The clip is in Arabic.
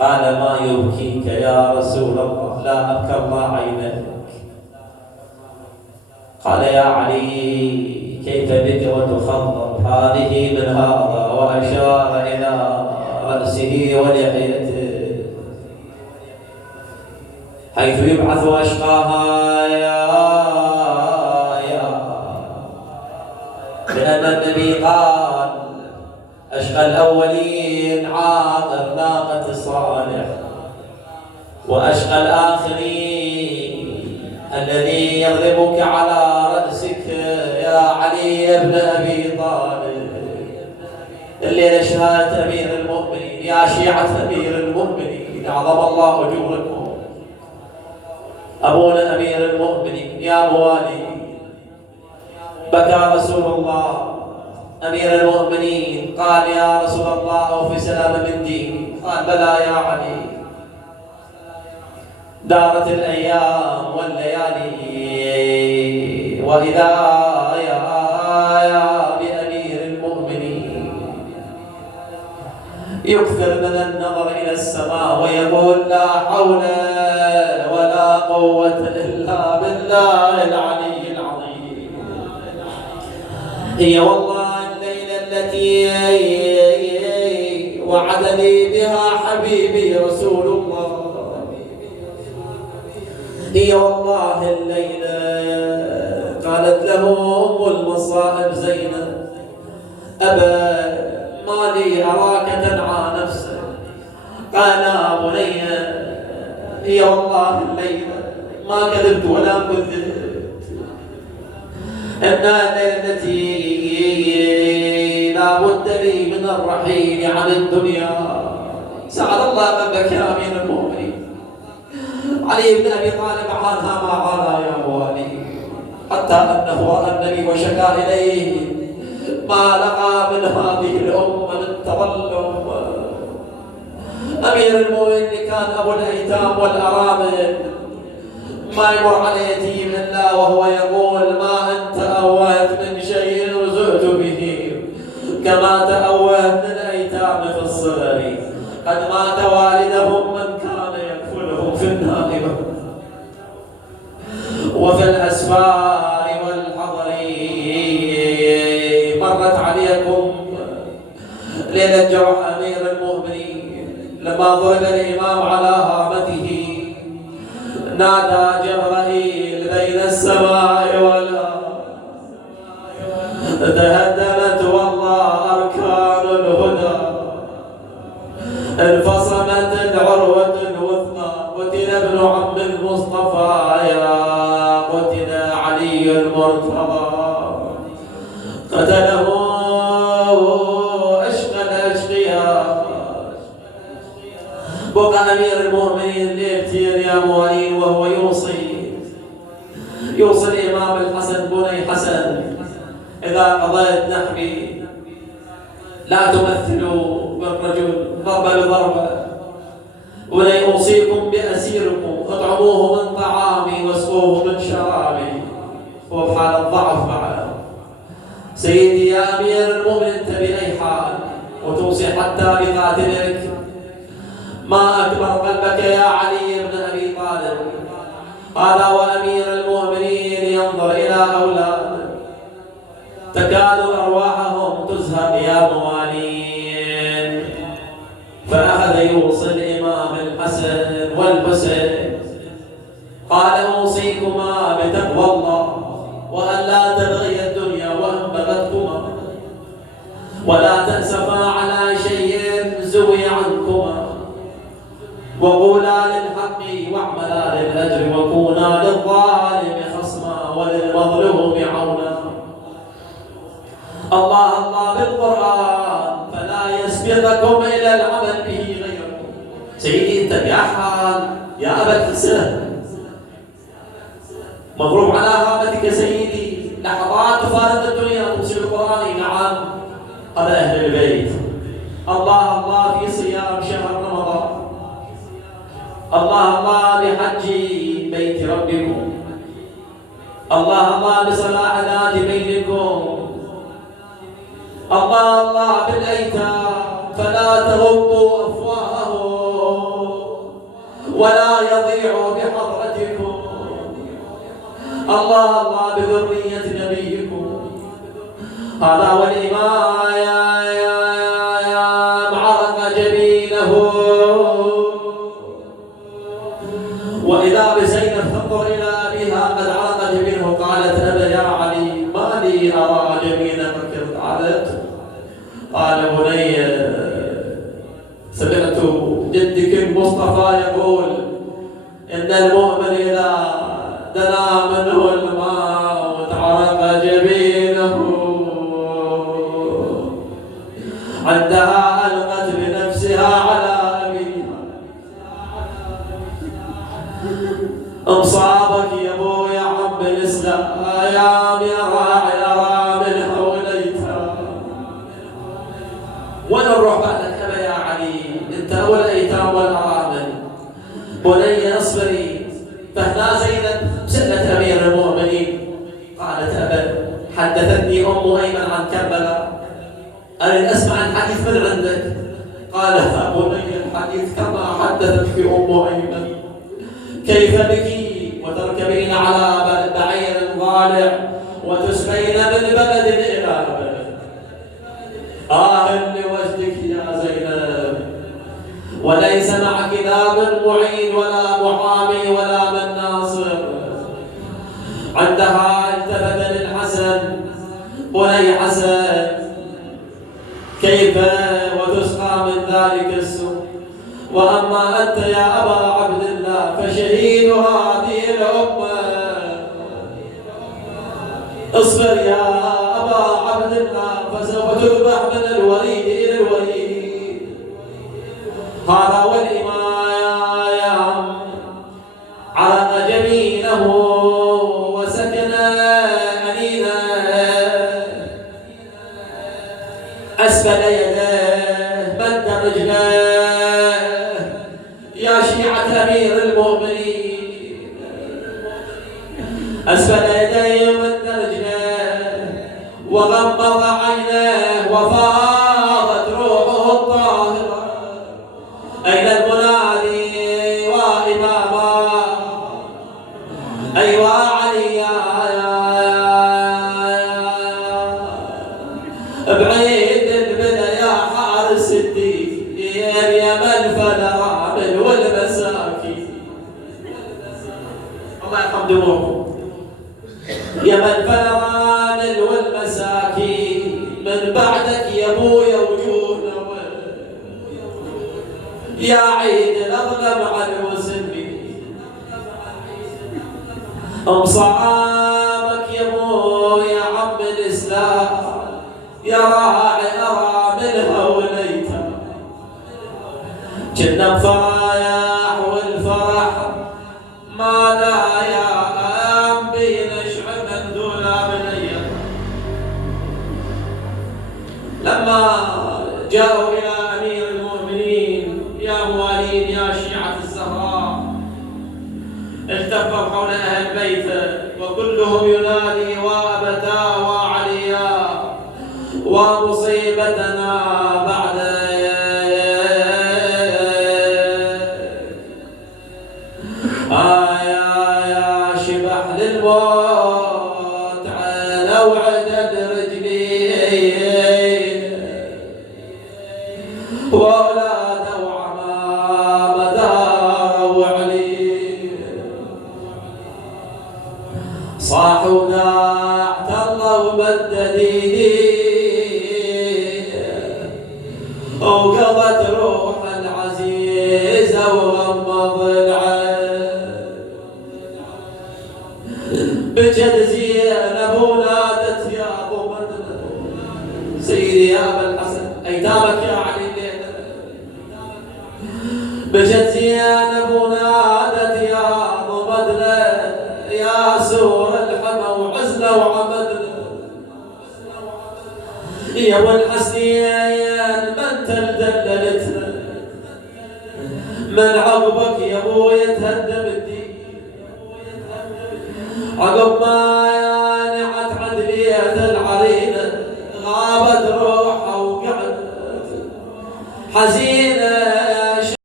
قال: ما يبكيك يا رسول الله؟ لا أبكى الله عينك. قال: يا علي كيف بك وتخضب؟ هذه من هذا، وأشار إلى رأسه ولحيته حيث يبعث أشقاها لأن النبي قال: أشقى الأولين عاقر ناقة صالح، وأشقى الآخرين الذي يضربك على رأسك يا علي بن أبي طالب. الليلة شهادة أمير المؤمنين يا شيعة أمير المؤمنين، أعظم الله أجوركم. أبونا أمير المؤمنين يا موالي، بكى رسول الله. أمير المؤمنين قال: يا رسول الله أوفي سلام من ديني. قال: بلى يا علي. دارت الأيام والليالي، وإذا بأمير المؤمنين يكثر من النظر إلى السماء ويقول: لا حول ولا قوة إلا بالله العلي العظيم. هي والله الليلة التي وعدني بها حبيبي رسول الله، هي والله الليلة قالت له أم المصائب زينب: أبا ما لي أراك تنعى نفسك. قال: يا بني هي والله الليلة ما كذبت ولا كذبت، إنها الليلة التي لا بد لي من الرحيل عن الدنيا. سعد الله قلبك يا أمير المؤمنين. علي بن أبي طالب عانها ما عانى يا موالي، حتى أنه رأى النبي وشكا إليه ما لقى من هذه الأمة من تظلم. أمير المؤمنين كان أبو الأيتام والأرامل، ما يمر على يتيم إلا وهو يقول: ما أنت أوهت من شيء رزقت به، كما تأوهت من الأيتام في الصغر، قد مات والدهم من كان يكفلهم في النائبة. وفي الأسفار والحضر مرت عليكم ليلة جرح أمير المؤمنين لما ضرب الإمام على هامته، نادى جبرائيل بين السماء والأرض: تهدمت والله أركان الهدى، انفصمت العروة الوثقى، قتل ابن عم المصطفى يا قتل علي المرتضى، قتله أشقى الأشقياء. بقى أمير المؤمنين ليلتين يا موالين وهو يوصي الإمام الحسن: بني حسن إذا قضيت نحبي لا تمثلوا بالرجل ضربة بضربة، ولن أوصيكم بأسيركم: اطعموه من طعامي واسقوه من شرابي. هو بحال الضعف معه. سيدي يا أمير المؤمنين أنت بأي حال وتوصي حتى بقاتلك؟ ما أكبر قلبك يا علي بن أبي طالب. قال: وأمير المؤمنين ينظر إلى أولاده تكاد أرواحهم تزهق يا موالين. فأخذ يوصي الإمام الحسن والحسين، قال: أوصيكما بتقوى الله، وأن لا تبغي الدنيا وأن بغتكما، ولا تأسفا على شيء زوي عنكما، وقولا للحق واعملا للأجر، وكونا للظالم خصما وللمظلوم عونا. الله الله بالقرآن فلا يسبقكم إلى العمل به غيركم. سيدي أنت يا حال يا أبا الحسن مضروب على هامتك سيدي، لحظات تفارق الدنيا توصل القرآن. نعم هذا أهل البيت. الله الله في صيام شهر رمضان، الله الله بحج بيت ربكم، الله الله بصلاح ذات بينكم، الله الله بالأيتام فلا تغضوا أفواههم، ولا يضيع بحضرتكم. الله الله بذرية نبيكم. هذا والإمام عرق جبينه، وإذا بزينب تنظر إلى أبيها قد عرق جبينه. قالت أبا يا علي ما لي أرى جبينك قالت قال بني سمعت جدك المصطفى يقول إن المؤمن إذا دنا منه الماء عرق جبينه. عندها ألقت بنفسها على أبيها. أصابك يا أبو يا عم الإسلام يا راعي أرى من حوليتها. وين نروح بعدك أبا يا علي؟ أنت أول الأيتام والأرامل. بني اصبري. فهنا زينب سألت أمير المؤمنين قالت أبا حدثتني أم أيمن عن كربلاء، أريد أسمع الحديث من عندك. قال بني الحديث كما حدثتك أم أيمن. كيف بك وتركبين على بعير ضالع وتسقين من بلد إلى بلد. لوجدك يا زينب، وليس معك لا من معين ولا محامي ولا من ناصر. عندها التفت للحسن بني حسن كيف وتسقى من ذلك السوء. وأما أنت يا أبا عبد الله فشهيد هذه الأمة. اصبر يا أبا عبد الله فسوف تذبح من الوريد إلى الوريد. هذا والإمام عرق جبينه وسكن أنينا أسفل يديه مد رجليه يا شيعة أمير المؤمنين. أسفل يديه مد رجليه وغمض عينيه وفاضت روحه الطاهرة. أين المنادي وإماما؟ أيوا علي بعيد البدا يا حارس الدين يا من فنرامل والمساكين. الله يرحم دموعكم. يا من فنرامل والمساكين من بعدك يا ابويا وجوهنا يا عيد الأظلم عن المسلمين. أمصامك يا ابويا عم الإسلام يا راعي أرى منها وليتها. كنا بفرايح والفرح ما لا يا أنبي نشعر من دولا بنية. لما جاءوا إلى أمير المؤمنين يا موالين يا شيعة الزهراء التفوا حول أهل بيته وكلهم ينادي وأبتا وعليا ومصيبتنا بعد يا شبح للموت على وعدد رجلي وأولاد وعمام داروا علي. صاحوا داعت الله ومدد ايدي وقضت روح العزيزة وغمض العين. بجد زينب ونادت يا ابو مدن سيدي يا ابا الحسن ايتامك يا علي الليله. بجد زينب ونادت يا ابو مدن يا سور الحمى وعزله وعمدنا يا ابو الحسين من تدللتنا من عقبك يا ابويا تهدم الدين. عقب ما